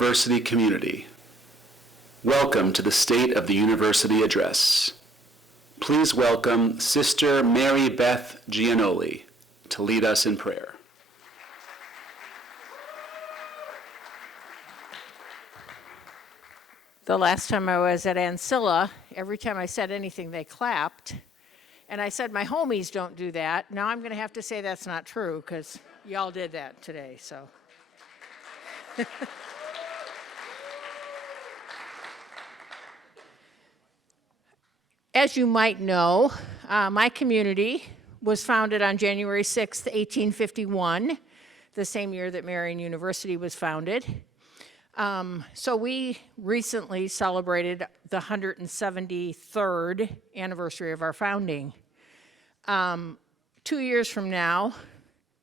University community. Welcome to the State of the University Address. Please welcome Sister Mary Beth Gianoli to lead us in prayer. The last time I was at Ancilla, every time I said anything, they clapped. And I said, my homies don't do that. Now I'm going to have to say that's not true, because y'all did that today, so. As you might know, my community was founded on January 6th, 1851, the same year that Marian University was founded. So we recently celebrated the 173rd anniversary of our founding. 2 years from now,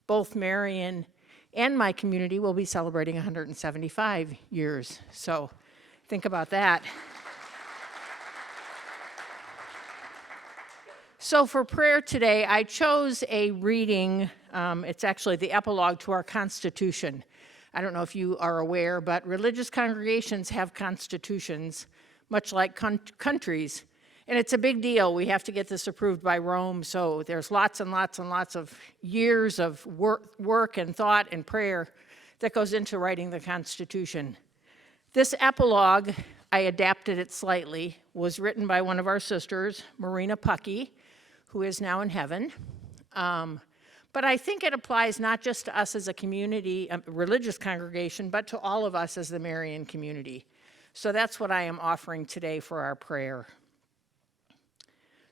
both Marian and my community will be celebrating 175 years. So think about that. So for prayer today, I chose a reading. It's actually the epilogue to our Constitution. I don't know if you are aware, but religious congregations have constitutions, much like countries. And it's a big deal. We have to get this approved by Rome, so there's lots and lots and lots of years of work and thought and prayer that goes into writing the Constitution. This epilogue, I adapted it slightly, was written by one of our sisters, Marina Puckey, who is now in heaven. But I think it applies not just to us as a community, a religious congregation, but to all of us as the Marian community. So that's what I am offering today for our prayer.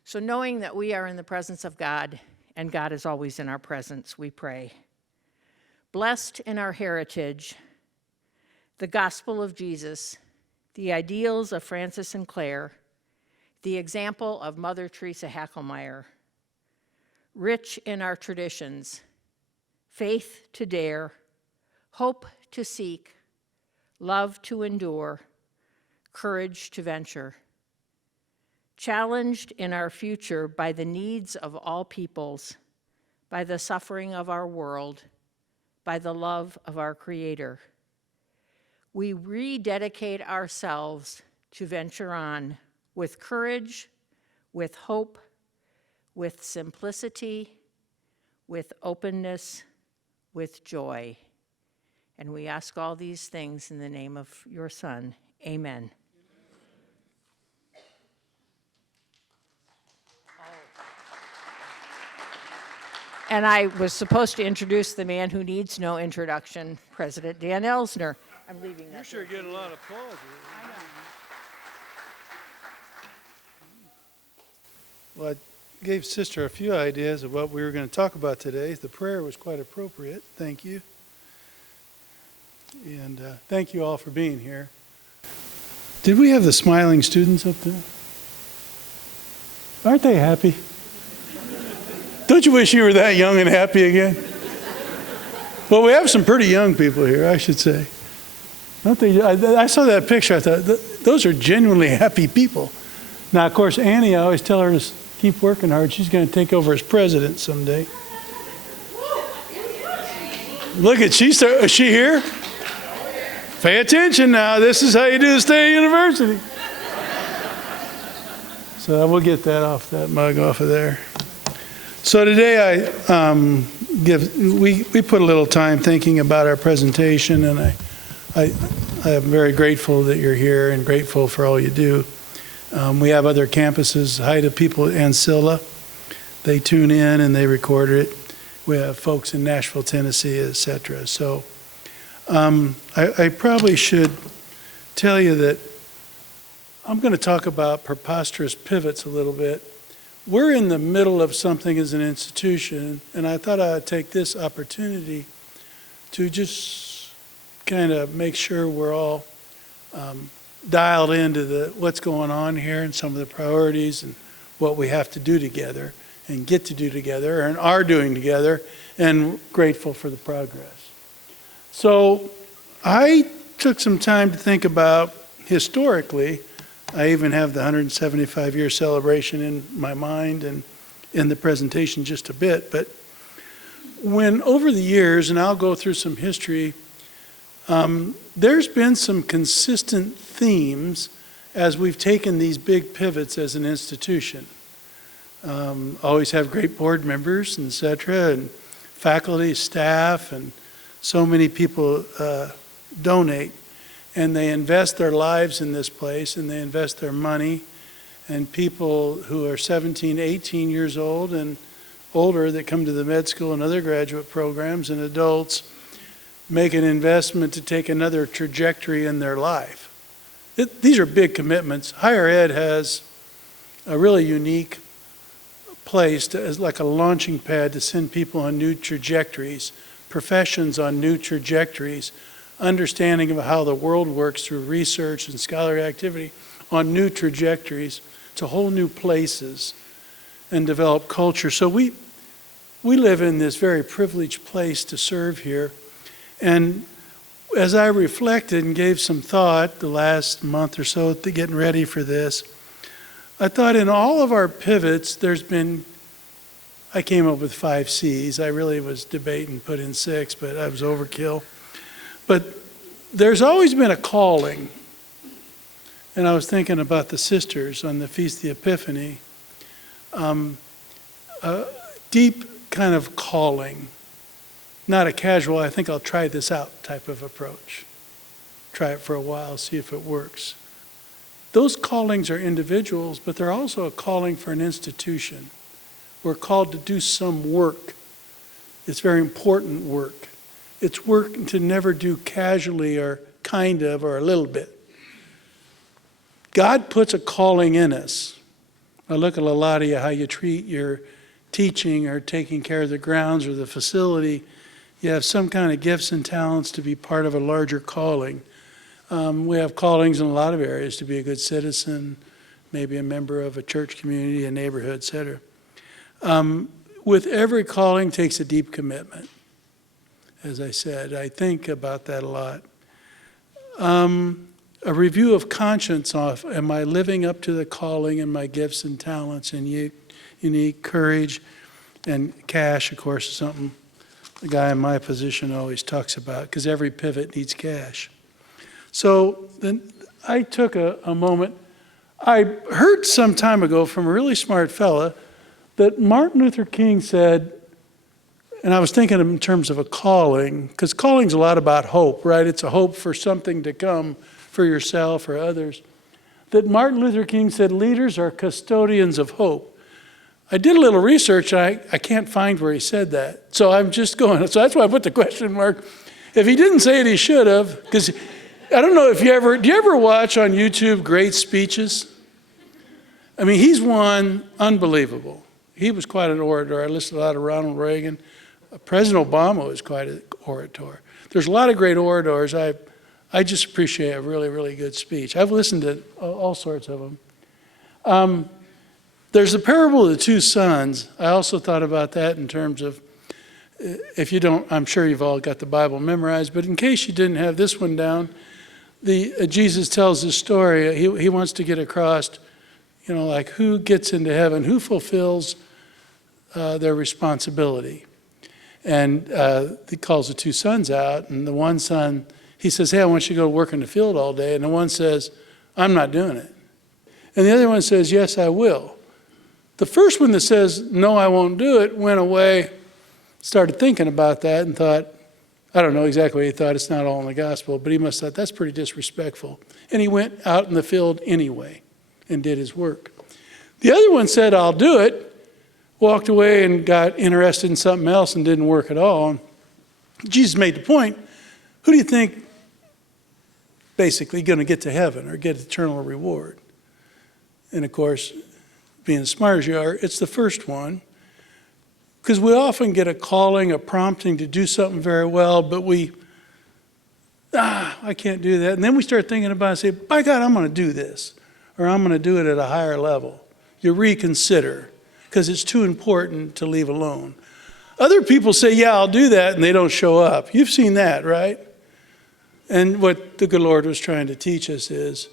So knowing that we are in the presence of God, and God is always in our presence, we pray. Blessed in our heritage, the gospel of Jesus, the ideals of Francis and Clare, the example of Mother Teresa Hackelmeyer, rich in our traditions, faith to dare, hope to seek, love to endure, courage to venture. Challenged in our future by the needs of all peoples, by the suffering of our world, by the love of our Creator. We rededicate ourselves to venture on with courage, with hope, with simplicity, with openness, with joy. And we ask all these things in the name of your Son. Amen. And I was supposed to introduce the man who needs no introduction, President Dan Elsener. I'm leaving that. You're sure getting a lot of applause here. I know. Well, I gave Sister a few ideas of what we were going to talk about today. The prayer was quite appropriate. Thank you. And thank you all for being here. Did we have the smiling students up there? Aren't they happy? Don't you wish you were that young and happy again? Well, we have some pretty young people here, I should say. Don't they? I saw that picture. I thought, those are genuinely happy people. Now, of course, Annie, I always tell her to keep working hard. She's going to take over as president someday. Look at, is she here? Pay attention now. This is how you do the State University. So we'll get that mug off of there. So today we put a little time thinking about our presentation, and I am very grateful that you're here and grateful for all you do. We have other campuses. Hi to people at Ancilla. They tune in and they record it. We have folks in Nashville, Tennessee, etc. So I probably should tell you that I'm going to talk about preposterous pivots a little bit. We're in the middle of something as an institution, and I thought I would take this opportunity to just kind of make sure we're all dialed into what's going on here and some of the priorities and what we have to do together and get to do together and are doing together, and grateful for the progress. So I took some time to think about historically. I even have the 175-year celebration in my mind and in the presentation just a bit. But when over the years, and I'll go through some history, There's been some consistent themes as we've taken these big pivots as an institution. Always have great board members, et cetera, and faculty, staff, and so many people donate. And they invest their lives in this place, and they invest their money. And people who are 17, 18 years old and older that come to the med school and other graduate programs, and adults make an investment to take another trajectory in their life. These are big commitments. Higher ed has a really unique place as like a launching pad to send people on new trajectories, professions on new trajectories, understanding of how the world works through research and scholarly activity on new trajectories to whole new places and develop culture. So we live in this very privileged place to serve here. And as I reflected and gave some thought the last month or so to getting ready for this, I thought in all of our pivots, I came up with 5 C's. I really was debating, put in 6, but I was overkill. But there's always been a calling. And I was thinking about the sisters on the Feast of the Epiphany. A deep kind of calling. Not a casual, I think I'll try this out type of approach. Try it for a while, see if it works. Those callings are individuals, but they're also a calling for an institution. We're called to do some work. It's very important work. It's work to never do casually or kind of or a little bit. God puts a calling in us. I look at a lot of you, how you treat your teaching or taking care of the grounds or the facility. You have some kind of gifts and talents to be part of a larger calling. We have callings in a lot of areas to be a good citizen, maybe a member of a church community, a neighborhood, et cetera. With every calling takes a deep commitment. As I said, I think about that a lot. A review of conscience of, am I living up to the calling and my gifts and talents and unique courage and cash, of course, is something the guy in my position always talks about, because every pivot needs cash. So then I took a moment. I heard some time ago from a really smart fella that Martin Luther King said, and I was thinking in terms of a calling, because calling's a lot about hope, right? It's a hope for something to come for yourself or others. That Martin Luther King said, leaders are custodians of hope. I did a little research, and I can't find where he said that. So I'm just going, so that's why I put the question mark. If he didn't say it, he should have, because I don't know if do you ever watch on YouTube great speeches? I mean, he's one unbelievable. He was quite an orator. I listened to a lot of Ronald Reagan. President Obama was quite an orator. There's a lot of great orators. I just appreciate a really, really good speech. I've listened to all sorts of them. There's the parable of the 2 sons. I also thought about that in terms of, if you don't, I'm sure you've all got the Bible memorized, but in case you didn't have this one down, Jesus tells this story. He wants to get across, like who gets into heaven, who fulfills their responsibility. And he calls the 2 sons out, and the one son, he says, hey, I want you to go work in the field all day. And the one says, I'm not doing it. And the other one says, yes, I will. The first one that says, no, I won't do it, went away, started thinking about that and thought, I don't know exactly what he thought, it's not all in the gospel, but he must have thought that's pretty disrespectful. And he went out in the field anyway and did his work. The other one said, I'll do it, walked away and got interested in something else and didn't work at all. Jesus made the point, who do you think basically going to get to heaven or get eternal reward? And of course, being as smart as you are, it's the first one. Because we often get a calling, a prompting to do something very well, but I can't do that. And then we start thinking about it and say, by God, I'm going to do this, or I'm going to do it at a higher level. You reconsider, because it's too important to leave alone. Other people say, yeah, I'll do that, and they don't show up. You've seen that, right? And what the good Lord was trying to teach us is,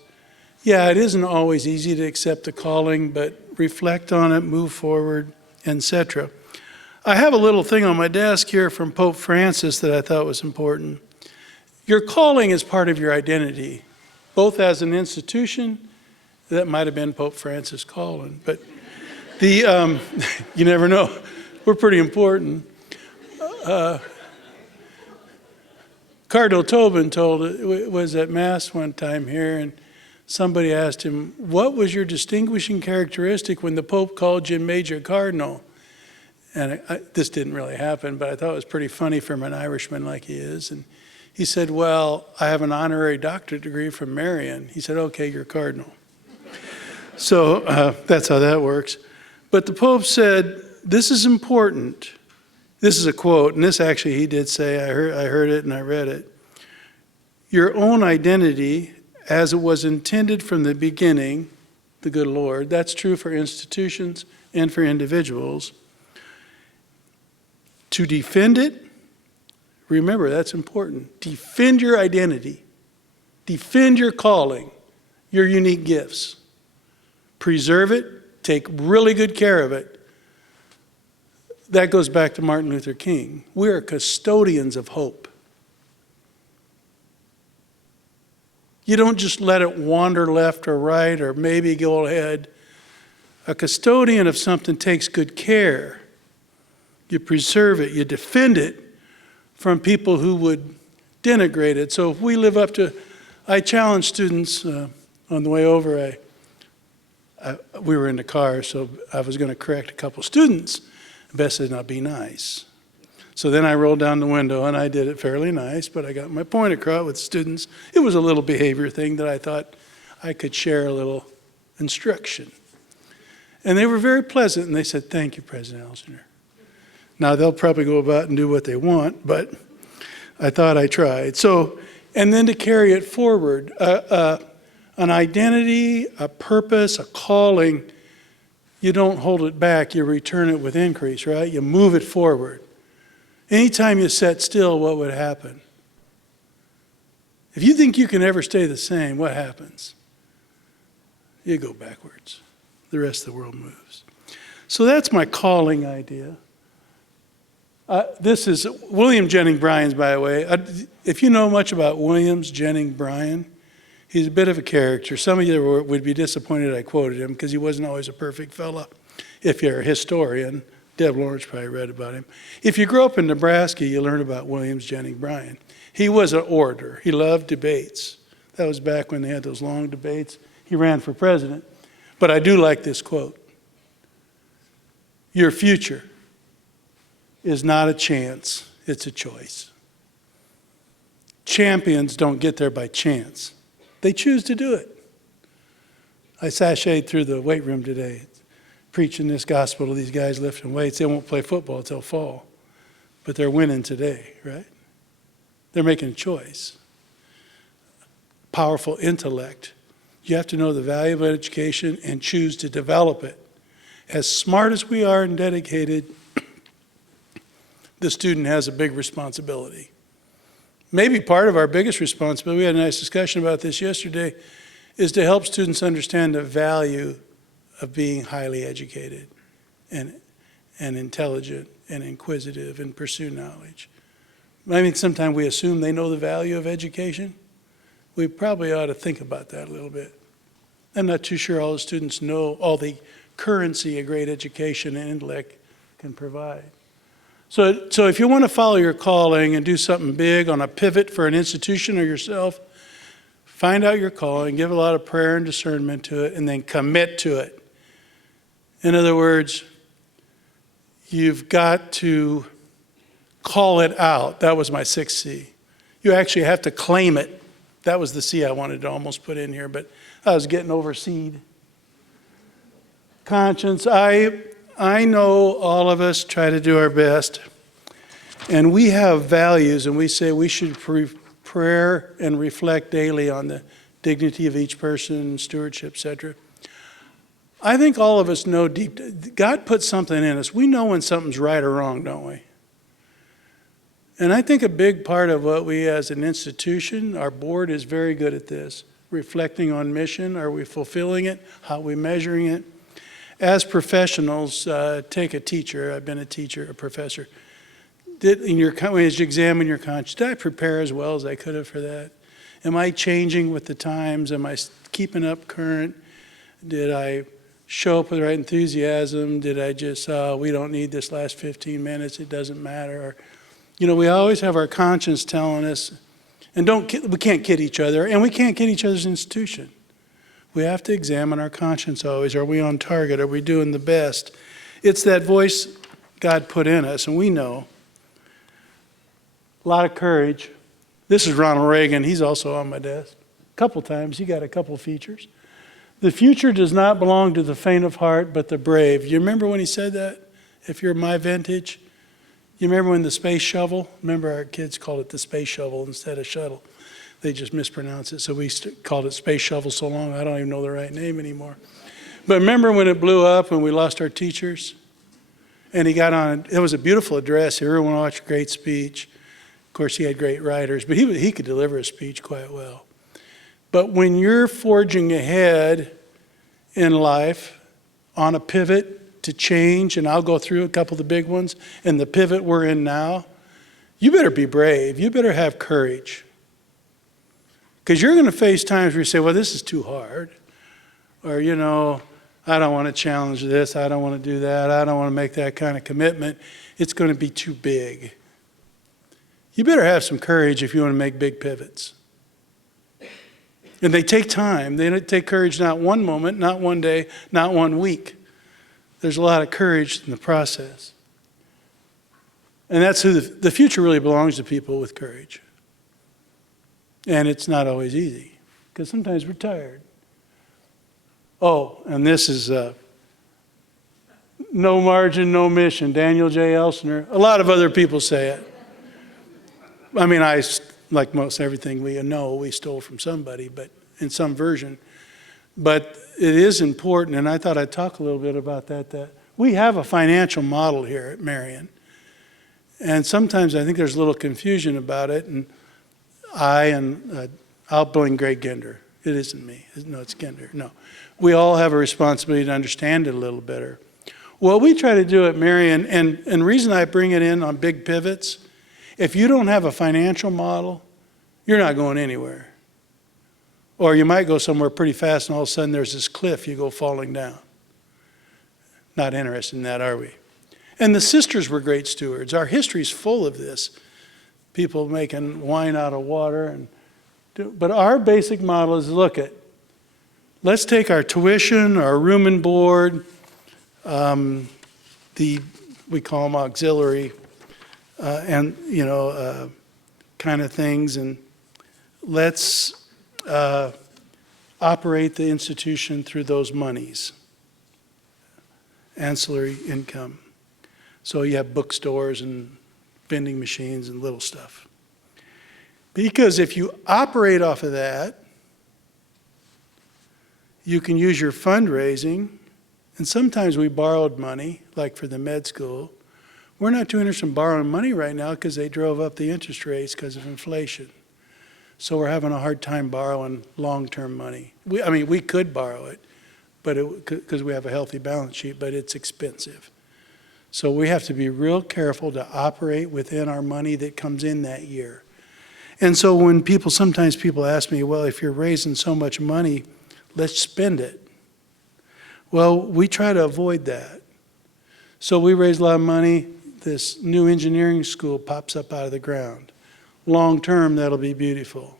yeah, it isn't always easy to accept the calling, but reflect on it, move forward, etc. I have a little thing on my desk here from Pope Francis that I thought was important. Your calling is part of your identity, both as an institution. That might have been Pope Francis calling, but you never know. We're pretty important. Cardinal Tobin was at Mass one time here, and somebody asked him, what was your distinguishing characteristic when the Pope called you Major Cardinal? And this didn't really happen, but I thought it was pretty funny from an Irishman like he is. And he said, well, I have an honorary doctorate degree from Marian. He said, okay, you're Cardinal. So that's how that works. But the Pope said, this is important. This is a quote, and this actually he did say, I heard it and I read it. Your own identity, as it was intended from the beginning, the good Lord, that's true for institutions and for individuals. To defend it, remember that's important. Defend your identity. Defend your calling, your unique gifts. Preserve it, take really good care of it. That goes back to Martin Luther King. We are custodians of hope. You don't just let it wander left or right or maybe go ahead. A custodian of something takes good care. You preserve it, you defend it from people who would denigrate it. So if we live up to, I challenge students on the way over, we were in the car, so I was going to correct a couple students. Beth said, now be nice. So then I rolled down the window and I did it fairly nice, but I got my point across with students. It was a little behavior thing that I thought I could share a little instruction. And they were very pleasant and they said, thank you, President Elsener. Now they'll probably go about and do what they want, but I thought I tried. So, and then to carry it forward, an identity, a purpose, a calling, you don't hold it back, you return it with increase, right? You move it forward. Anytime you sat still, what would happen? If you think you can ever stay the same, what happens? You go backwards. The rest of the world moves. So that's my calling idea. This is William Jennings Bryan's, by the way. If you know much about Williams Jennings Bryan, he's a bit of a character. Some of you would be disappointed I quoted him because he wasn't always a perfect fella. If you're a historian, Deb Lawrence probably read about him. If you grew up in Nebraska, you learn about Williams Jennings Bryan. He was an orator. He loved debates. That was back when they had those long debates. He ran for president. But I do like this quote. Your future is not a chance, it's a choice. Champions don't get there by chance. They choose to do it. I sashayed through the weight room today, preaching this gospel to these guys lifting weights. They won't play football until fall, but they're winning today, right? They're making a choice. Powerful intellect. You have to know the value of education and choose to develop it. As smart as we are and dedicated, the student has a big responsibility. Maybe part of our biggest responsibility, we had a nice discussion about this yesterday, is to help students understand the value of being highly educated and intelligent and inquisitive and pursue knowledge. I mean, sometimes we assume they know the value of education. We probably ought to think about that a little bit. I'm not too sure all the students know all the currency a great education and intellect can provide. So if you want to follow your calling and do something big on a pivot for an institution or yourself, find out your calling, give a lot of prayer and discernment to it, and then commit to it. In other words, you've got to call it out. That was my 6th C. You actually have to claim it. That was the C I wanted to almost put in here, but I was getting over seed. Conscience. I know all of us try to do our best, and we have values, and we say we should prayer and reflect daily on the dignity of each person, stewardship, etc. I think all of us know God put something in us. We know when something's right or wrong, don't we? And I think a big part of what we as an institution, our board is very good at this, reflecting on mission. Are we fulfilling it? How are we measuring it? As professionals, take a teacher. I've been a teacher, a professor. As you examine your conscience, did I prepare as well as I could have for that? Am I changing with the times? Am I keeping up current? Did I show up with the right enthusiasm? Did I just, we don't need this last 15 minutes, it doesn't matter? Or, we always have our conscience telling us, and we can't kid each other, and we can't kid each other's institution. We have to examine our conscience always. Are we on target? Are we doing the best? It's that voice God put in us, and we know. A lot of courage. This is Ronald Reagan. He's also on my desk. A couple times. He got a couple features. The future does not belong to the faint of heart, but the brave. You remember when he said that? If you're my vintage? You remember when the space shovel? Remember our kids called it the space shovel instead of shuttle. They just mispronounced it, so we called it space shovel so long, I don't even know the right name anymore. But remember when it blew up and we lost our teachers? And he got on, it was a beautiful address. Everyone watched a great speech. Of course, he had great writers, but he could deliver a speech quite well. But when you're forging ahead in life on a pivot to change, and I'll go through a couple of the big ones, and the pivot we're in now, you better be brave. You better have courage. Because you're going to face times where you say, well, this is too hard. Or, I don't want to challenge this. I don't want to do that. I don't want to make that kind of commitment. It's going to be too big. You better have some courage if you want to make big pivots. And they take time. They take courage not one moment, not one day, not 1 week. There's a lot of courage in the process. And that's who the future really belongs to people with courage. And it's not always easy, because sometimes we're tired. Oh, and this is no margin, no mission, Daniel J. Elsener. A lot of other people say it. I mean, like most everything we know, we stole from somebody, but in some version. But it is important, and I thought I'd talk a little bit about that we have a financial model here at Marian. And sometimes I think there's a little confusion about it, and I'll blame Greg Gender. It isn't me. No, it's Gender. No. We all have a responsibility to understand it a little better. What we try to do at Marian, and the reason I bring it in on big pivots, if you don't have a financial model, you're not going anywhere. Or you might go somewhere pretty fast and all of a sudden there's this cliff, you go falling down. Not interested in that, are we? And the sisters were great stewards. Our history's full of this. People making wine out of water. But our basic model is, let's take our tuition, our room and board, we call them auxiliary, kind of things, and let's operate the institution through those monies, ancillary income. So you have bookstores and vending machines and little stuff. Because if you operate off of that, you can use your fundraising, and sometimes we borrowed money, like for the med school. We're not too interested in borrowing money right now because they drove up the interest rates because of inflation. So we're having a hard time borrowing long-term money. We could borrow it, but because we have a healthy balance sheet, but it's expensive. So we have to be real careful to operate within our money that comes in that year. And so when sometimes people ask me, well, if you're raising so much money, let's spend it. Well, we try to avoid that. So we raise a lot of money. This new engineering school pops up out of the ground. Long term, that'll be beautiful.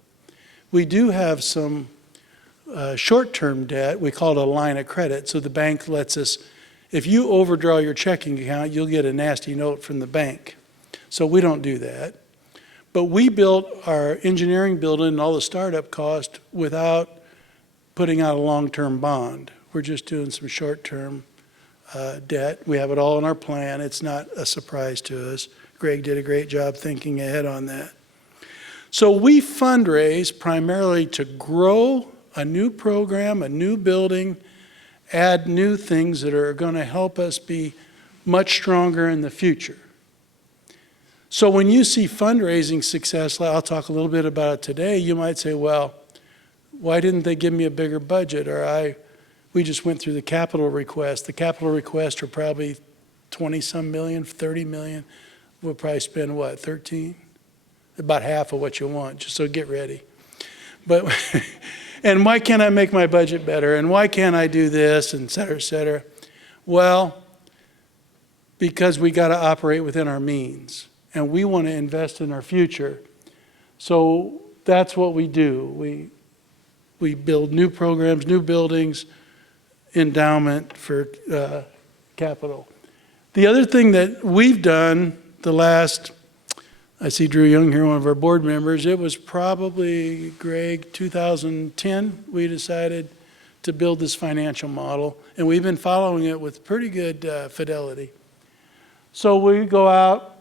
We do have some short-term debt. We call it a line of credit. So the bank lets us, if you overdraw your checking account, you'll get a nasty note from the bank. So we don't do that. But we built our engineering building and all the startup cost without putting out a long-term bond. We're just doing some short-term debt. We have it all in our plan. It's not a surprise to us. Greg did a great job thinking ahead on that. So we fundraise primarily to grow a new program, a new building, add new things that are going to help us be much stronger in the future. So when you see fundraising success, I'll talk a little bit about it today, you might say, well, why didn't they give me a bigger budget? Or we just went through the capital request. The capital requests are probably 20-some million, 30 million. we'll probably spend, what, 13? About half of what you want, just so get ready. But, and why can't I make my budget better? And why can't I do this, and et cetera, et cetera? Well, because we got to operate within our means, and we want to invest in our future. So that's what we do. We build new programs, new buildings, endowment for capital. The other thing that we've done the last, I see Drew Young here, one of our board members, it was probably, Greg, 2010, we decided to build this financial model, and we've been following it with pretty good fidelity. So we go out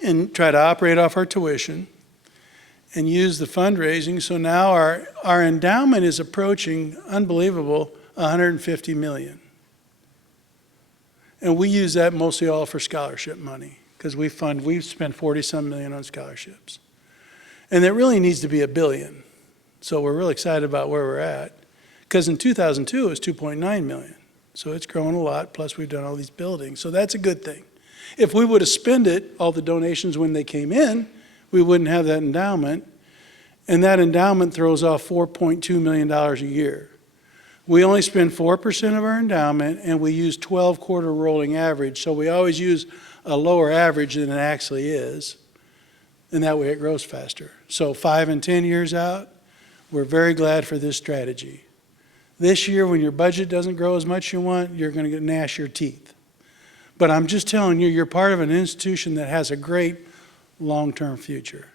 and try to operate off our tuition and use the fundraising. So now our endowment is approaching, unbelievable, $150 million. And we use that mostly all for scholarship money, because we've spent 40-some million on scholarships. And it really needs to be $1 billion. So we're really excited about where we're at, because in 2002 it was 2.9 million. So it's grown a lot, plus we've done all these buildings. So that's a good thing. If we would have spent it, all the donations when they came in, we wouldn't have that endowment. And that endowment throws off $4.2 million a year. We only spend 4% of our endowment, and we use 12-quarter rolling average. So we always use a lower average than it actually is. And that way it grows faster. So 5 and 10 years out, we're very glad for this strategy. This year, when your budget doesn't grow as much as you want, you're going to gnash your teeth. But I'm just telling you, you're part of an institution that has a great long-term future.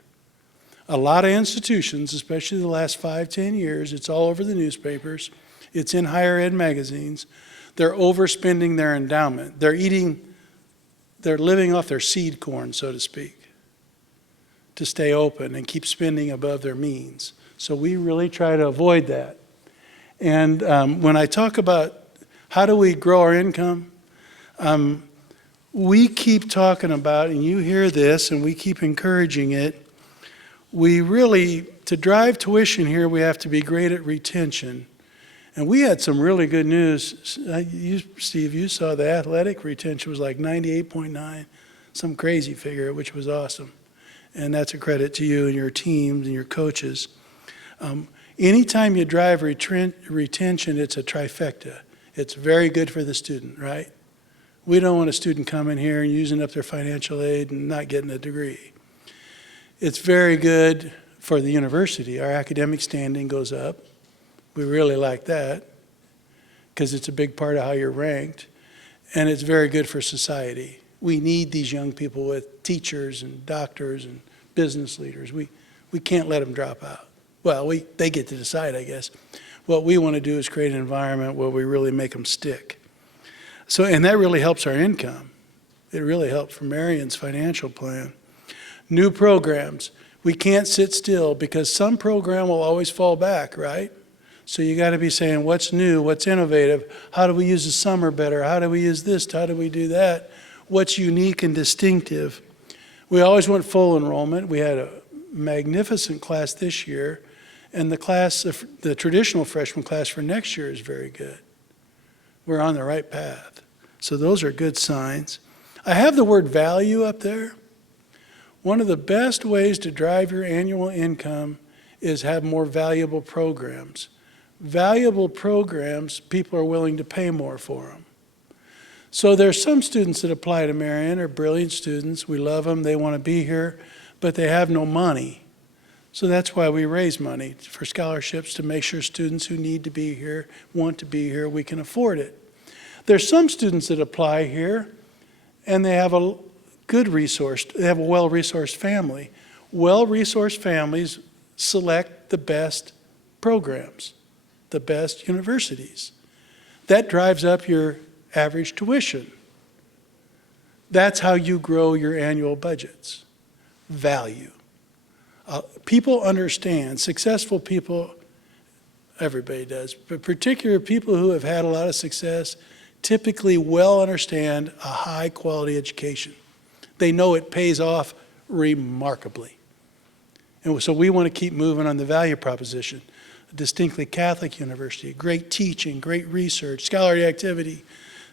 A lot of institutions, especially the last 5, 10 years, it's all over the newspapers, it's in higher ed magazines, they're overspending their endowment. They're living off their seed corn, so to speak, to stay open and keep spending above their means. So we really try to avoid that. And when I talk about how do we grow our income, we keep talking about, and you hear this, and we keep encouraging it, we really, to drive tuition here, we have to be great at retention. And we had some really good news. Steve, you saw the athletic retention was like 98.9, some crazy figure, which was awesome. And that's a credit to you and your teams and your coaches. Anytime you drive retention, it's a trifecta. It's very good for the student, right? We don't want a student coming here and using up their financial aid and not getting a degree. It's very good for the university. Our academic standing goes up. We really like that because it's a big part of how you're ranked. And it's very good for society. We need these young people with teachers and doctors and business leaders. We can't let them drop out. Well, they get to decide, I guess. What we want to do is create an environment where we really make them stick. So, and that really helps our income. It really helps for Marian's financial plan. New programs. We can't sit still because some program will always fall back, right? So you got to be saying, what's new, what's innovative? How do we use the summer better? How do we use this? How do we do that? What's unique and distinctive? We always want full enrollment. We had a magnificent class this year, and the traditional freshman class for next year is very good. We're on the right path. So those are good signs. I have the word value up there. One of the best ways to drive your annual income is have more valuable programs. Valuable programs, people are willing to pay more for them. So there's some students that apply to Marian are brilliant students. We love them. They want to be here, but they have no money. So that's why we raise money for scholarships to make sure students who need to be here, want to be here, we can afford it. There's some students that apply here and they have a good resource. They have a well-resourced family. Well-resourced families select the best programs, the best universities. That drives up your average tuition. That's how you grow your annual budgets. Value. People understand, successful people, everybody does, but particularly people who have had a lot of success typically well understand a high quality education. They know it pays off remarkably. And so we want to keep moving on the value proposition. A distinctly Catholic university, great teaching, great research, scholarly activity,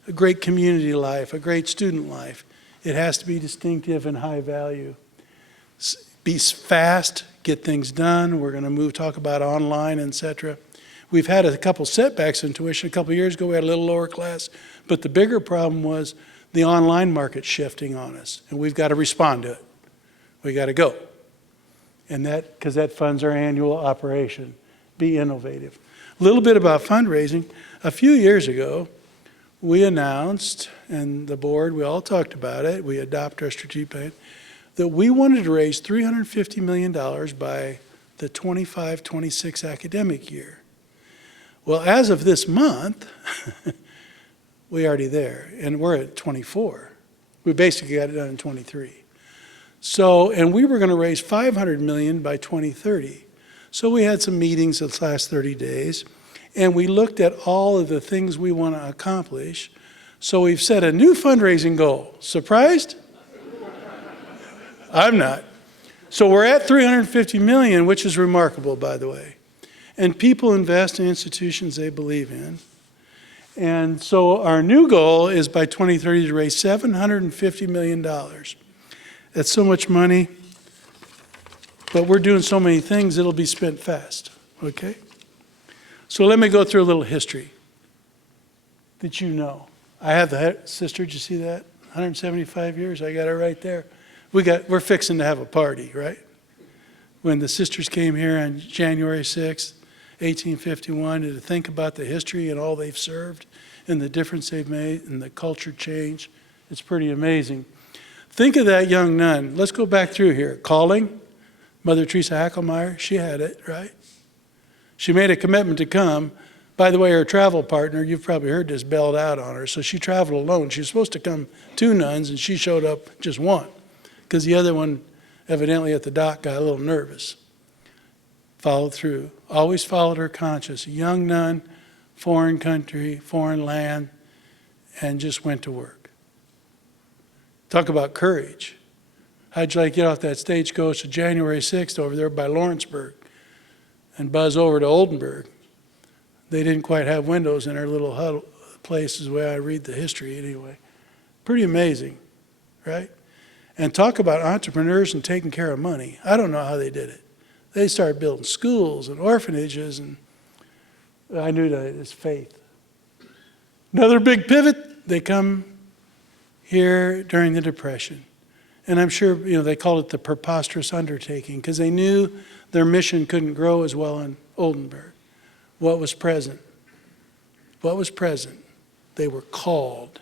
a great community life, a great student life. It has to be distinctive and high value. Be fast, get things done. We're going to talk about online, etc. We've had a couple setbacks in tuition. A couple years ago, we had a little lower class. But the bigger problem was the online market shifting on us. And we've got to respond to it. We got to go. And because that funds our annual operation. Be innovative. A little bit about fundraising. A few years ago, we announced, and the board, we all talked about it, we adopt our strategic plan, that we wanted to raise $350 million by the 25-26 academic year. Well, as of this month, we're already there, and we're at 24. We basically got it done in 23. So, and we were going to raise $500 million by 2030. So we had some meetings the last 30 days, and we looked at all of the things we want to accomplish. So we've set a new fundraising goal. Surprised? I'm not. So we're at $350 million, which is remarkable, by the way. And people invest in institutions they believe in. And so our new goal is by 2030 to raise $750 million. That's so much money, but we're doing so many things, it'll be spent fast, okay? So let me go through a little history that you know. I have the sister, did you see that? 175 years, I got it right there. We're fixing to have a party, right? When the sisters came here on January 6th, 1851, to think about the history and all they've served and the difference they've made and the culture change, it's pretty amazing. Think of that young nun. Let's go back through here. Calling, Mother Teresa Hackelmeyer, she had it, right? She made a commitment to come. By the way, her travel partner, you've probably heard this, bailed out on her. So she traveled alone. She was supposed to come 2 nuns, and she showed up just 1, because the other one, evidently at the dock, got a little nervous. Followed through. Always followed her conscience. A young nun, foreign country, foreign land, and just went to work. Talk about courage. How'd you like to get off that stagecoach to January 6th over there by Lawrenceburg and buzz over to Oldenburg? They didn't quite have windows in their little huddle place, is the way I read the history anyway. Pretty amazing, right? And talk about entrepreneurs and taking care of money. I don't know how they did it. They started building schools and orphanages, and I knew that it's faith. Another big pivot, they come here during the Depression. And I'm sure, they called it the preposterous undertaking because they knew their mission couldn't grow as well in Oldenburg. What was present? What was present? They were called.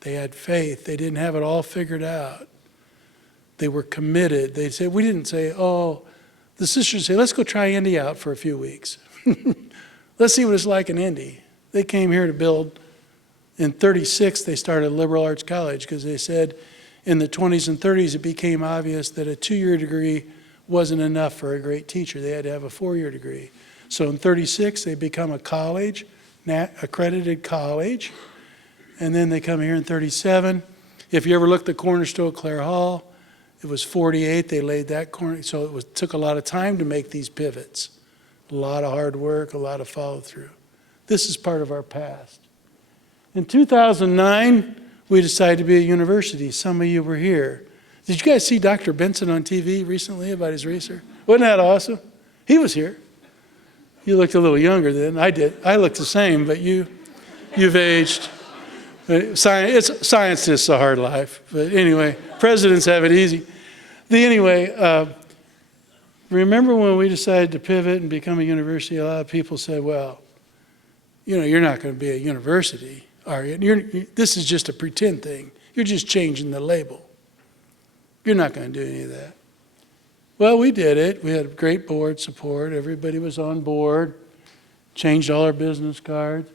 They had faith. They didn't have it all figured out. They were committed. They said, we didn't say, the sisters say, let's go try Indy out for a few weeks. Let's see what it's like in Indy. They came here to build. In 36, they started a liberal arts college because they said in the 20s and 30s, it became obvious that a 2-year degree wasn't enough for a great teacher. They had to have a 4-year degree. So in 36, they become a college, accredited college. And then they come here in 37. If you ever looked at Cornerstone Clare Hall, it was 48. They laid that corner. So it took a lot of time to make these pivots. A lot of hard work, a lot of follow through. This is part of our past. In 2009, we decided to be a university. Some of you were here. Did you guys see Dr. Benson on TV recently about his research? Wasn't that awesome? He was here. You looked a little younger then. I did. I looked the same, but you've aged. Science is a hard life. But anyway, presidents have it easy. Remember when we decided to pivot and become a university, a lot of people said, well, you're not going to be a university. This is just a pretend thing. You're just changing the label. You're not going to do any of that. Well, we did it. We had great board support. Everybody was on board. Changed all our business cards.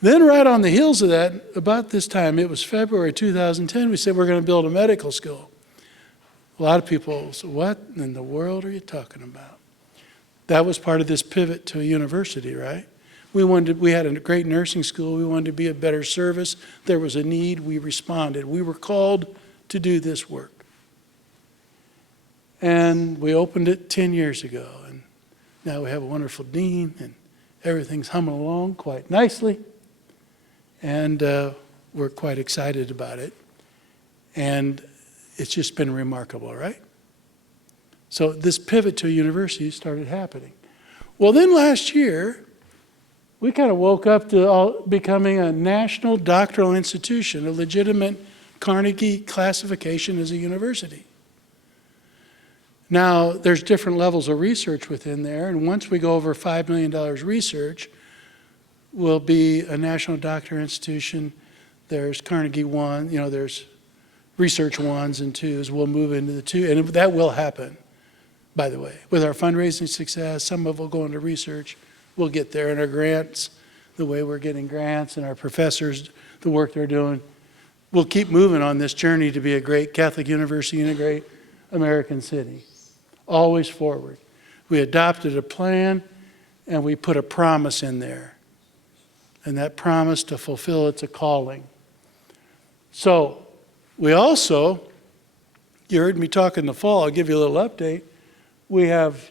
Then right on the heels of that, about this time, it was February 2010, we said we're going to build a medical school. A lot of people said, what in the world are you talking about? That was part of this pivot to a university, right? We had a great nursing school. We wanted to be a better service. There was a need. We responded. We were called to do this work. And we opened it 10 years ago. And now we have a wonderful dean, and everything's humming along quite nicely. And we're quite excited about it. And it's just been remarkable, right? So this pivot to a university started happening. Well, then last year, we kind of woke up to becoming a national doctoral institution, a legitimate Carnegie classification as a university. Now, there's different levels of research within there, and once we go over $5 million research, we'll be a national doctoral institution. There's Carnegie 1, there's research 1s and 2s. We'll move into the 2, and that will happen, by the way. With our fundraising success, some of it will go into research. We'll get there, and our grants, the way we're getting grants, and our professors, the work they're doing, we'll keep moving on this journey to be a great Catholic university in a great American city. Always forward. We adopted a plan, and we put a promise in there. And that promise to fulfill it's a calling. So we also, you heard me talk in the fall, I'll give you a little update. We have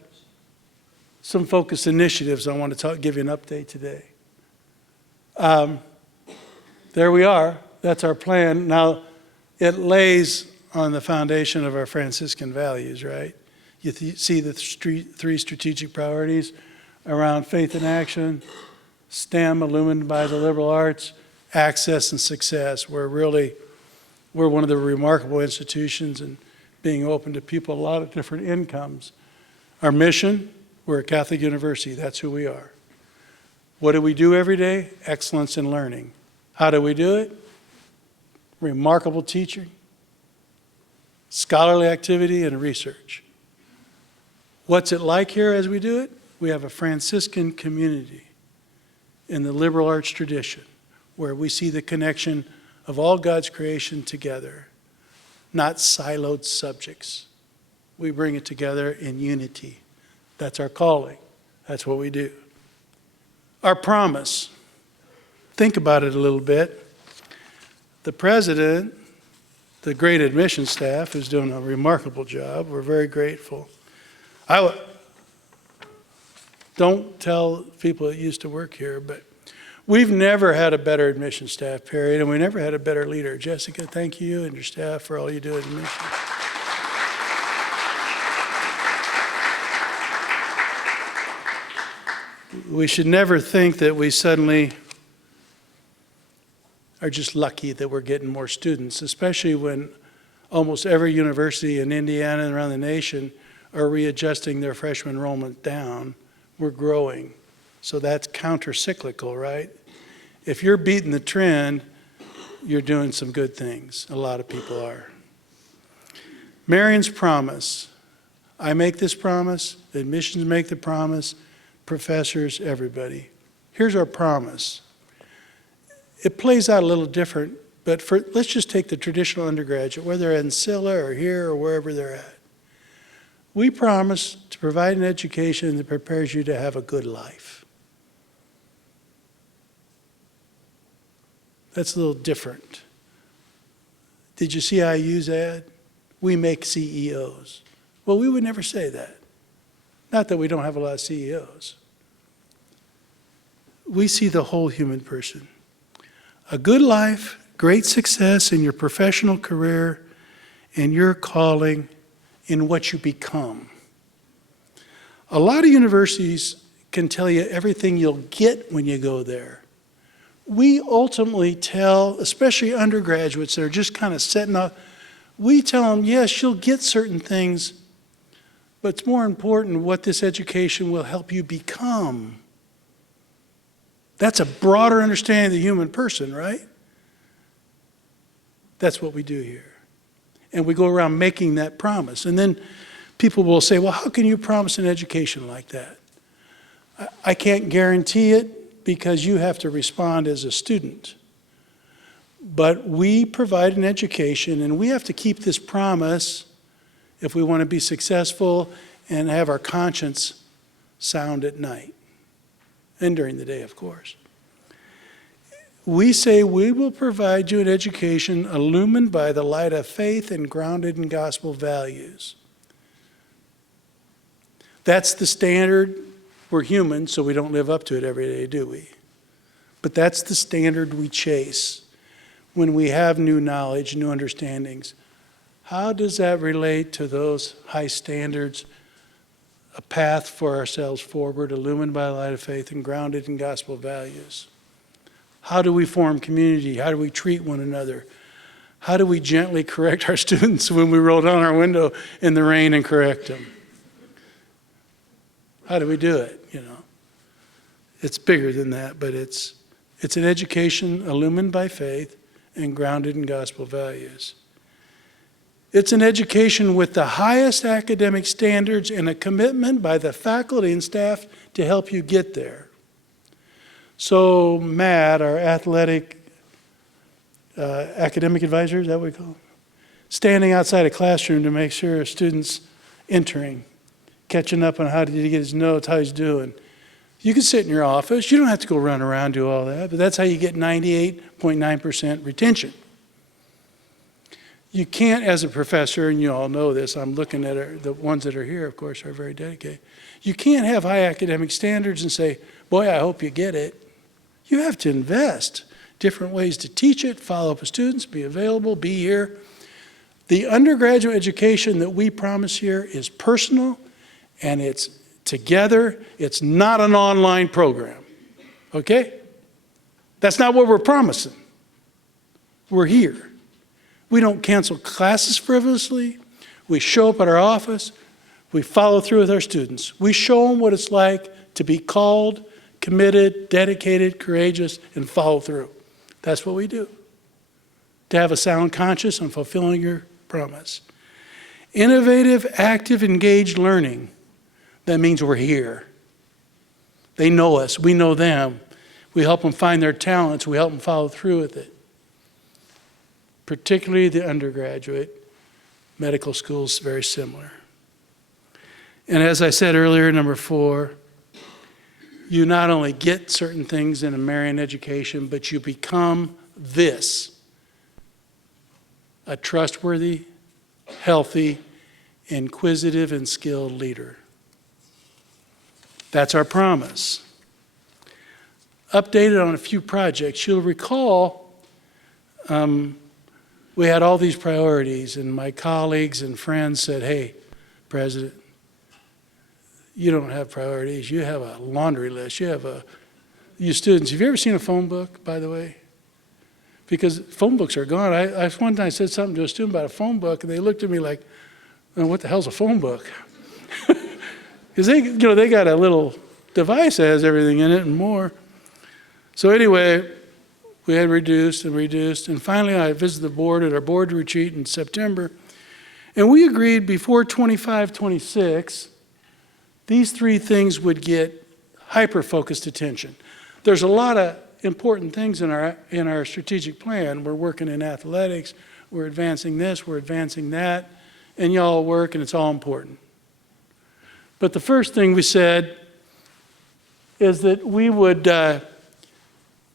some focused initiatives I want to give you an update today. There we are. That's our plan. Now, it lays on the foundation of our Franciscan values, right? You see the three strategic priorities around faith and action, STEM, illumined by the liberal arts, access and success. We're one of the remarkable institutions in being open to people, a lot of different incomes. Our mission, we're a Catholic university. That's who we are. What do we do every day? Excellence in learning. How do we do it? Remarkable teaching, scholarly activity, and research. What's it like here as we do it? We have a Franciscan community in the liberal arts tradition where we see the connection of all God's creation together, not siloed subjects. We bring it together in unity. That's our calling. That's what we do. Our promise. Think about it a little bit. The president, the great admission staff, is doing a remarkable job. We're very grateful. Don't tell people that used to work here, but we've never had a better admission staff, period, and we never had a better leader. Jessica, thank you and your staff for all you do at admission. We should never think that we suddenly are just lucky that we're getting more students, especially when almost every university in Indiana and around the nation are readjusting their freshman enrollment down. We're growing. So that's counter-cyclical, right? If you're beating the trend, you're doing some good things. A lot of people are. Marian's promise. I make this promise. Admissions make the promise. Professors, everybody. Here's our promise. It plays out a little different, but let's just take the traditional undergraduate, whether they're in Scylla or here or wherever they're at. We promise to provide an education that prepares you to have a good life. That's a little different. Did you see IU's ad? We make CEOs. Well, we would never say that. Not that we don't have a lot of CEOs. We see the whole human person. A good life, great success in your professional career, in your calling, in what you become. A lot of universities can tell you everything you'll get when you go there. We ultimately tell, especially undergraduates that are just kind of setting up, we tell them, yes, you'll get certain things, but it's more important what this education will help you become. That's a broader understanding of the human person, right? That's what we do here. And we go around making that promise. And then people will say, well, how can you promise an education like that? I can't guarantee it because you have to respond as a student. But we provide an education, and we have to keep this promise if we want to be successful and have our conscience sound at night and during the day, of course. We say we will provide you an education illumined by the light of faith and grounded in gospel values. That's the standard. We're human, so we don't live up to it every day, do we? But that's the standard we chase when we have new knowledge, new understandings. How does that relate to those high standards, a path for ourselves forward, illumined by the light of faith and grounded in gospel values? How do we form community? How do we treat one another? How do we gently correct our students when we roll down our window in the rain and correct them? How do we do it, you know? It's bigger than that, but it's an education illumined by faith and grounded in gospel values. It's an education with the highest academic standards and a commitment by the faculty and staff to help you get there. So Matt, our athletic academic advisor, is that what we call him? Standing outside a classroom to make sure students entering, catching up on how did he get his notes, how he's doing. You can sit in your office. You don't have to go run around, do all that, but that's how you get 98.9% retention. You can't, as a professor, and you all know this, I'm looking at the ones that are here, of course, are very dedicated. You can't have high academic standards and say, boy, I hope you get it. You have to invest different ways to teach it, follow up with students, be available, be here. The undergraduate education that we promise here is personal, and it's together. It's not an online program, okay? That's not what we're promising. We're here. We don't cancel classes frivolously. We show up at our office. We follow through with our students. We show them what it's like to be called, committed, dedicated, courageous, and follow through. That's what we do. To have a sound conscience on fulfilling your promise. Innovative, active, engaged learning. That means we're here. They know us. We know them. We help them find their talents. We help them follow through with it. Particularly the undergraduate. Medical schools, very similar. And as I said earlier, number 4, you not only get certain things in a Marian education, but you become this: a trustworthy, healthy, inquisitive, and skilled leader. That's our promise. Updated on a few projects. You'll recall we had all these priorities, and my colleagues and friends said, hey, President, you don't have priorities. You have a laundry list. You students, have you ever seen a phone book, by the way? Because phone books are gone. One time I said something to a student about a phone book, and they looked at me like, oh, what the hell's a phone book? Because they got a little device that has everything in it and more. So anyway, we had reduced, and finally I visited the board at our board retreat in September, and we agreed before 25-26, these 3 things would get hyper-focused attention. There's a lot of important things in our strategic plan. We're working in athletics, we're advancing this, we're advancing that, and y'all work, and it's all important. But the first thing we said is that we would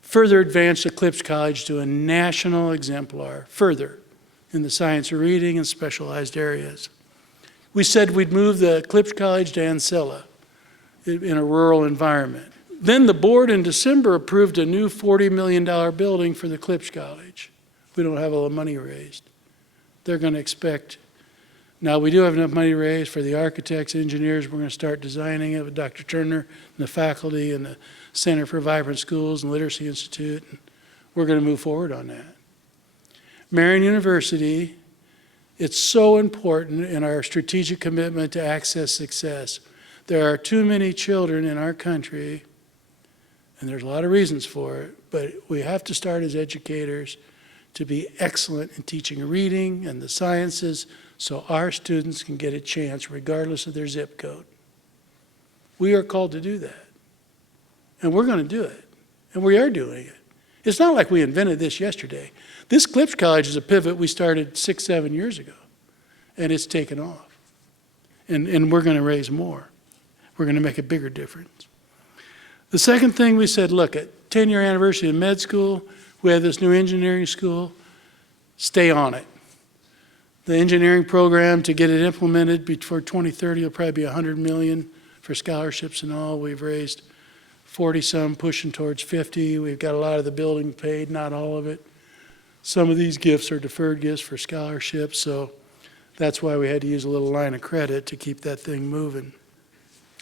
further advance Eclipse College to a national exemplar, further in the science of reading and specialized areas. We said we'd move the Eclipse College to Ancilla in a rural environment. Then the board in December approved a new $40 million building for the Eclipse College. We don't have all the money raised. They're going to expect. Now, we do have enough money raised for the architects, engineers. We're going to start designing it with Dr. Turner and the faculty and the Center for Vibrant Schools and Literacy Institute. We're going to move forward on that. Marian University, it's so important in our strategic commitment to access success. There are too many children in our country, and there's a lot of reasons for it, but we have to start as educators to be excellent in teaching reading and the sciences, so our students can get a chance regardless of their zip code. We are called to do that. And we're going to do it. And we are doing it. It's not like we invented this yesterday. This Eclipse College is a pivot we started 6-7 years ago. And it's taken off. And we're going to raise more. We're going to make a bigger difference. The second thing we said, look, at 10-year anniversary of med school, we have this new engineering school. Stay on it. The engineering program, to get it implemented before 2030, will probably be $100 million for scholarships and all. We've raised 40-some, pushing towards 50. We've got a lot of the building paid, not all of it. Some of these gifts are deferred gifts for scholarships, so That's why we had to use a little line of credit to keep that thing moving.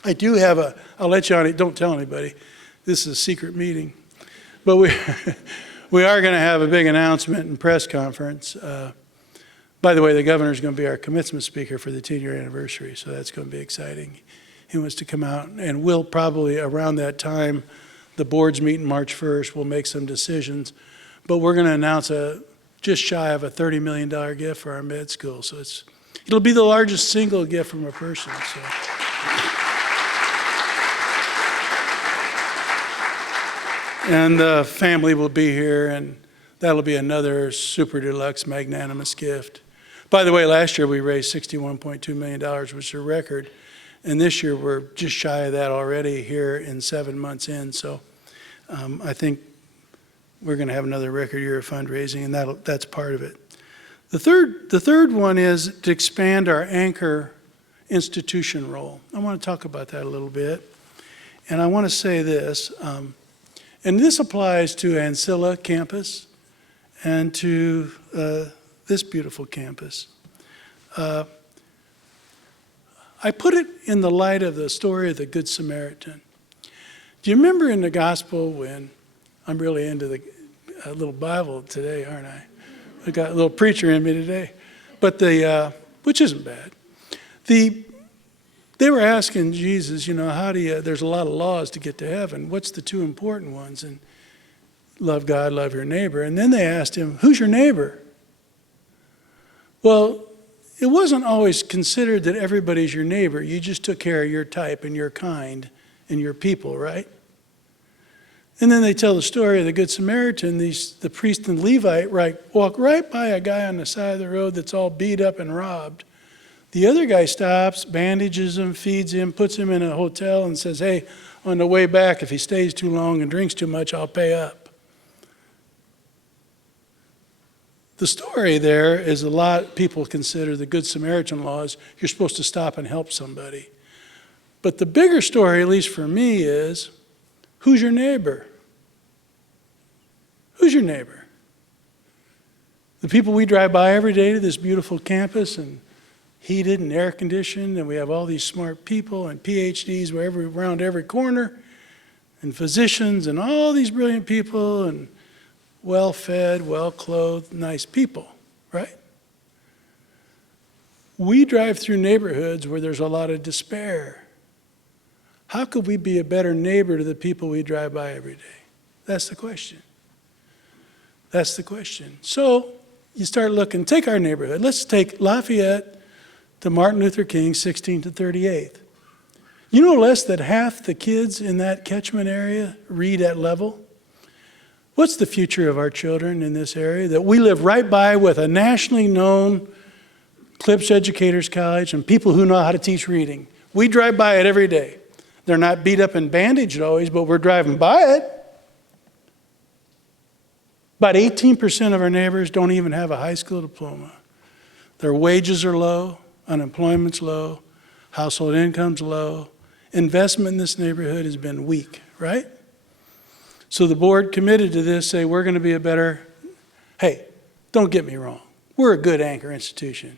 I do have I'll let you on it, don't tell anybody. This is a secret meeting. But we are going to have a big announcement and press conference. By the way, the governor's going to be our commencement speaker for the 10-year anniversary, so that's going to be exciting. He wants to come out, and we'll probably, around that time, the board's meeting March 1st, we'll make some decisions. But we're going to announce just shy of a $30 million gift for our med school. So it'll be the largest single gift from a person. So. And the family will be here, and that'll be another super deluxe magnanimous gift. By the way, last year we raised $61.2 million, which is a record. And this year we're just shy of that already here in 7 months in. So I think we're going to have another record year of fundraising, and that's part of it. The third one is to expand our anchor institution role. I want to talk about that a little bit. And I want to say this, and this applies to Ancilla campus and to this beautiful campus. I put it in the light of the story of the Good Samaritan. Do you remember in the gospel when, I'm really into the little Bible today, aren't I? I got a little preacher in me today, but which isn't bad. They were asking Jesus, how do you, there's a lot of laws to get to heaven. What's the two important ones? And love God, love your neighbor. And then they asked him, who's your neighbor? Well, it wasn't always considered that everybody's your neighbor. You just took care of your type and your kind and your people, right? And then they tell the story of the Good Samaritan. The priest and Levite walk right by a guy on the side of the road that's all beat up and robbed. The other guy stops, bandages him, feeds him, puts him in a hotel and says, hey, on the way back, if he stays too long and drinks too much, I'll pay up. The story there is a lot people consider the Good Samaritan laws. You're supposed to stop and help somebody. But the bigger story, at least for me, is who's your neighbor? Who's your neighbor? The people we drive by every day to this beautiful campus and heated and air conditioned, and we have all these smart people and PhDs around every corner, and physicians and all these brilliant people and well-fed, well-clothed, nice people, right? We drive through neighborhoods where there's a lot of despair. How could we be a better neighbor to the people we drive by every day? That's the question. That's the question. So you start looking, take our neighborhood. Let's take Lafayette to Martin Luther King, 16th to 38th. You know less than half the kids in that catchment area read at level? What's the future of our children in this area that we live right by with a nationally known Clips Educators College and people who know how to teach reading? We drive by it every day. They're not beat up and bandaged always, but we're driving by it. About 18% of our neighbors don't even have a high school diploma. Their wages are low, unemployment's low, household income's low. Investment in this neighborhood has been weak, right? So the board committed to this, say we're going to be a better, hey, don't get me wrong. We're a good anchor institution.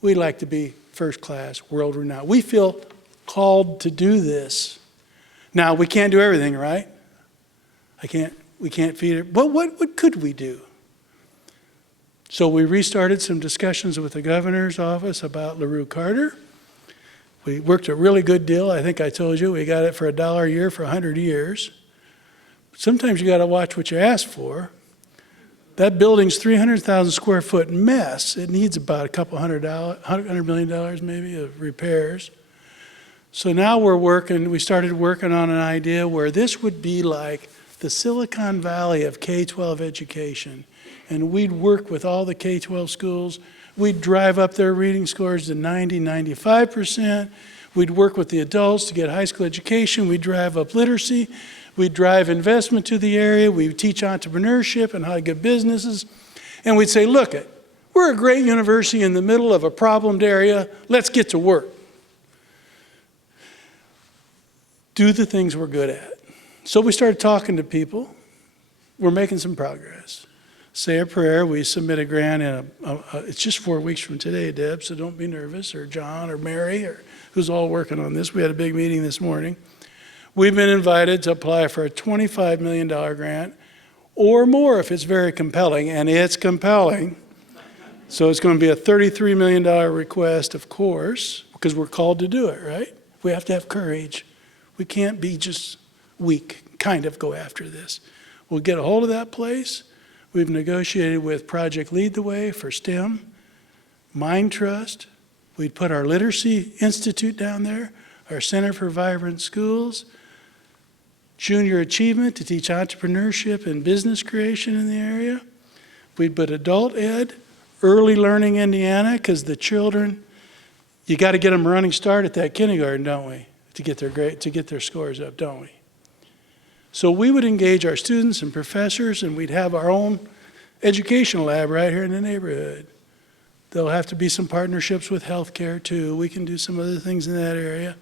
We like to be first class, world renowned. We feel called to do this. Now, we can't do everything, right? We can't feed it, but what could we do? So we restarted some discussions with the governor's office about LaRue Carter. We worked a really good deal. I think I told you we got it for $1 a year for 100 years. Sometimes you got to watch what you ask for. That building's 300,000 square foot mess. It needs about $100 million maybe of repairs. So now we started working on an idea where this would be like the Silicon Valley of K-12 education. And we'd work with all the K-12 schools. We'd drive up their reading scores to 90, 95%. We'd work with the adults to get high school education. We'd drive up literacy. We'd drive investment to the area. We'd teach entrepreneurship and how to get businesses. And we'd say, look, we're a great university in the middle of a problemed area. Let's get to work. Do the things we're good at. So we started talking to people. We're making some progress. say a prayer. We submit a grant in it's just 4 weeks from today, Deb, so don't be nervous, or John or Mary, or who's all working on this. We had a big meeting this morning. We've been invited to apply for a $25 million grant or more if it's very compelling, and it's compelling. So it's going to be a $33 million request, of course, because we're called to do it, right? We have to have courage. We can't be just weak, kind of go after this. We'll get a hold of that place. We've negotiated with Project Lead the Way for STEM, Mind Trust. We'd put our Literacy Institute down there, our Center for Vibrant Schools, Junior Achievement to teach entrepreneurship and business creation in the area. We'd put Adult Ed, Early Learning Indiana, because the children, you got to get them a running start at that kindergarten, don't we? To get their scores up, don't we? So we would engage our students and professors, and we'd have our own educational lab right here in the neighborhood. There'll have to be some partnerships with healthcare too. We can do some other things in that area.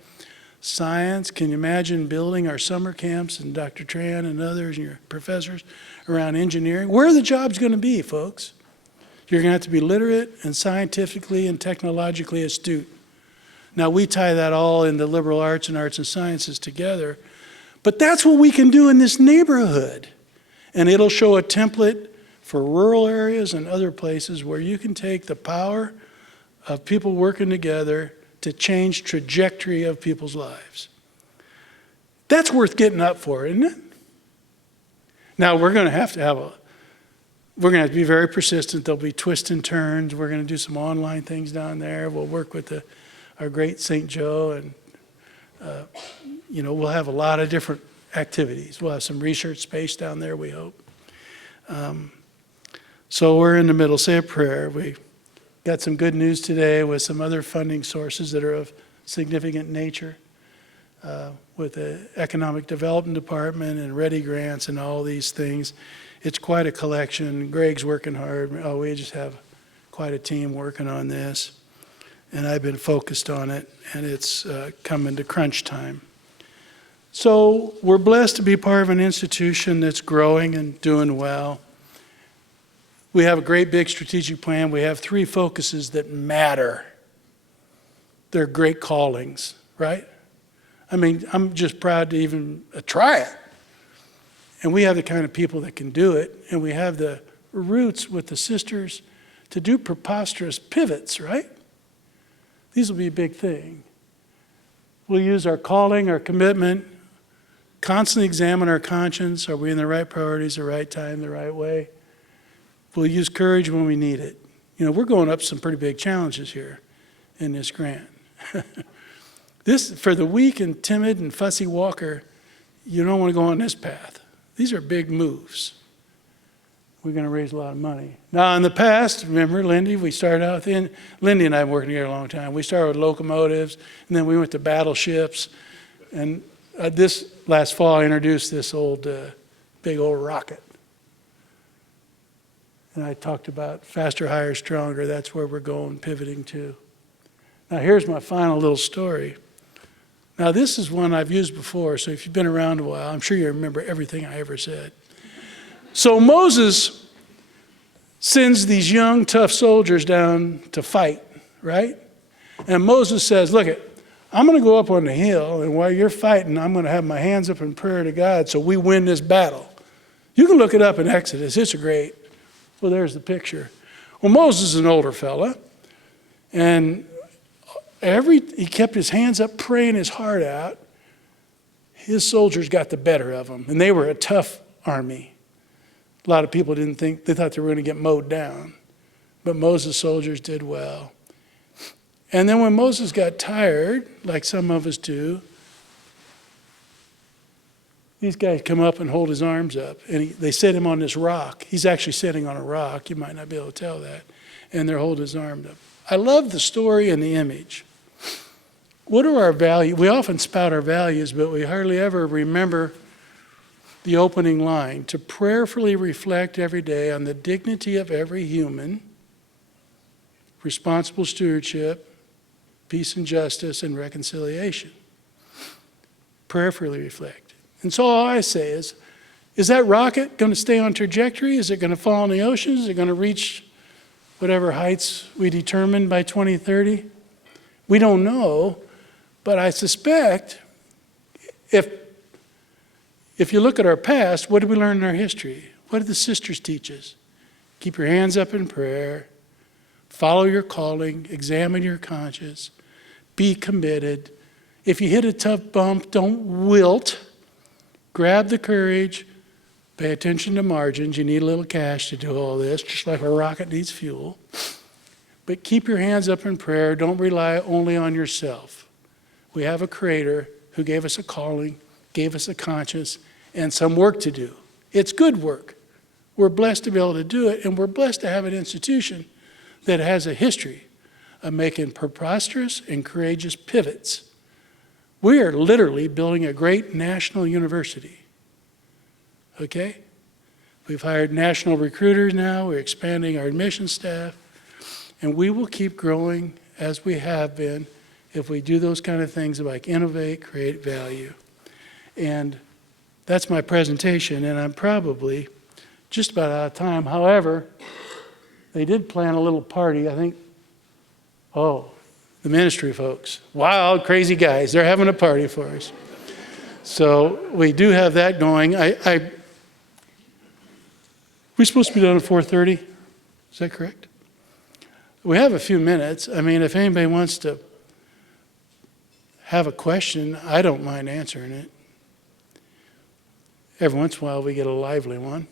Science, can you imagine building our summer camps, and Dr. Tran and others and your professors around engineering? Where are the jobs going to be, folks? You're going to have to be literate and scientifically and technologically astute. Now, we tie that all into liberal arts and sciences together, but that's what we can do in this neighborhood. And it'll show a template for rural areas and other places where you can take the power of people working together to change trajectory of people's lives. That's worth getting up for, isn't it? Now, we're going to have to be very persistent. There'll be twists and turns. We're going to do some online things down there. We'll work with our great St. Joe, and we'll have a lot of different activities. We'll have some research space down there, we hope. So we're in the middle. Say a prayer. We got some good news today with some other funding sources that are of significant nature, with the Economic Development Department and Ready Grants and all these things. It's quite a collection. Greg's working hard. We just have quite a team working on this. And I've been focused on it, and it's coming to crunch time. So we're blessed to be part of an institution that's growing and doing well. We have a great big strategic plan. We have 3 focuses that matter. They're great callings, right? I mean, I'm just proud to even try it. And we have the kind of people that can do it, and we have the roots with the sisters to do preposterous pivots, right? These will be a big thing. We'll use our calling, our commitment, constantly examine our conscience. Are we in the right priorities, the right time, the right way? We'll use courage when we need it. We're going up some pretty big challenges here in this grant. This, for the weak and timid and fussy walker, you don't want to go on this path. These are big moves. We're going to raise a lot of money. Now, in the past, remember, Lindy, we started out with, Lindy and I have been working together a long time. We started with locomotives, and then we went to battleships. And this last fall, I introduced this big old rocket. And I talked about faster, higher, stronger. That's where we're going, pivoting to. Now, here's my final little story. Now, this is one I've used before, so if you've been around a while, I'm sure you remember everything I ever said. So Moses sends these young, tough soldiers down to fight, right? And Moses says, look, I'm going to go up on the hill, and while you're fighting, I'm going to have my hands up in prayer to God so we win this battle. You can look it up in Exodus. It's great. Well, there's the picture. Well, Moses is an older fella, and he kept his hands up, praying his heart out. His soldiers got the better of him, and they were a tough army. A lot of people they thought they were going to get mowed down, but Moses' soldiers did well. And then when Moses got tired, like some of us do, these guys come up and hold his arms up, and they set him on this rock. He's actually sitting on a rock. You might not be able to tell that. And they're holding his arms up. I love the story and the image. What are our values? We often spout our values, but we hardly ever remember the opening line: to prayerfully reflect every day on the dignity of every human, responsible stewardship, peace and justice, and reconciliation. Prayerfully reflect. And so all I say is, Is that rocket going to stay on trajectory? Is it going to fall in the ocean? Is it going to reach whatever heights we determine by 2030? We don't know, but I suspect if you look at our past, what did we learn in our history? What did the sisters teach us? Keep your hands up in prayer, follow your calling, examine your conscience, be committed. If you hit a tough bump, don't wilt. Grab the courage, pay attention to margins. You need a little cash to do all this, just like a rocket needs fuel. But keep your hands up in prayer. Don't rely only on yourself. We have a Creator who gave us a calling, gave us a conscience, and some work to do. It's good work. We're blessed to be able to do it, and we're blessed to have an institution that has a history of making preposterous and courageous pivots. We are literally building a great national university. Okay? We've hired national recruiters now. We're expanding our admission staff. And we will keep growing as we have been if we do those kind of things like innovate, create value. And that's my presentation, and I'm probably just about out of time. However, they did plan a little party, I think. Oh, the ministry folks. Wild, crazy guys. They're having a party for us. So we do have that going. We're supposed to be done at 4:30. Is that correct? We have a few minutes. I mean, if anybody wants to have a question, I don't mind answering it. Every once in a while, we get a lively one.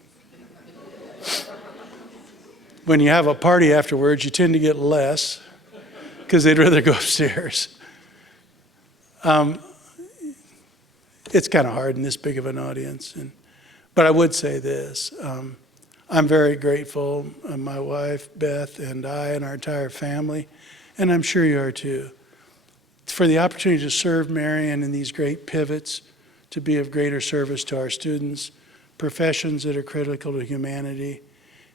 When you have a party afterwards, you tend to get less because they'd rather go upstairs. It's kind of hard in this big of an audience. But I would say this. I'm very grateful, my wife, Beth, and I, and our entire family, and I'm sure you are too, for the opportunity to serve Marian in these great pivots, to be of greater service to our students, professions that are critical to humanity,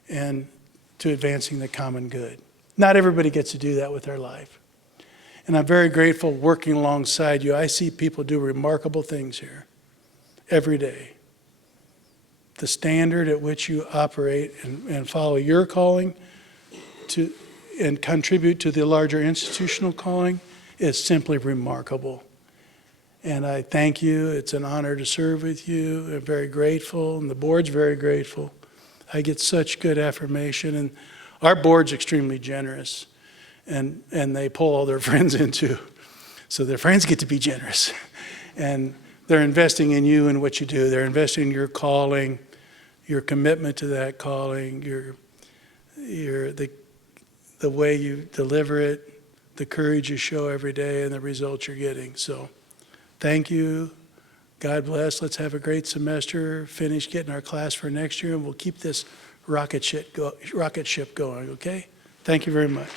and to advancing the common good. Not everybody gets to do that with their life. And I'm very grateful working alongside you. I see people do remarkable things here every day. The standard at which you operate and follow your calling and contribute to the larger institutional calling is simply remarkable. And I thank you. It's an honor to serve with you. I'm very grateful, and the board's very grateful. I get such good affirmation, and our board's extremely generous, and they pull all their friends in too. So their friends get to be generous. And they're investing in you and what you do. They're investing in your calling, your commitment to that calling, the way you deliver it, the courage you show every day, and the results you're getting. So thank you. God bless. Let's have a great semester, finish getting our class for next year, and we'll keep this rocket ship going, okay? Thank you very much.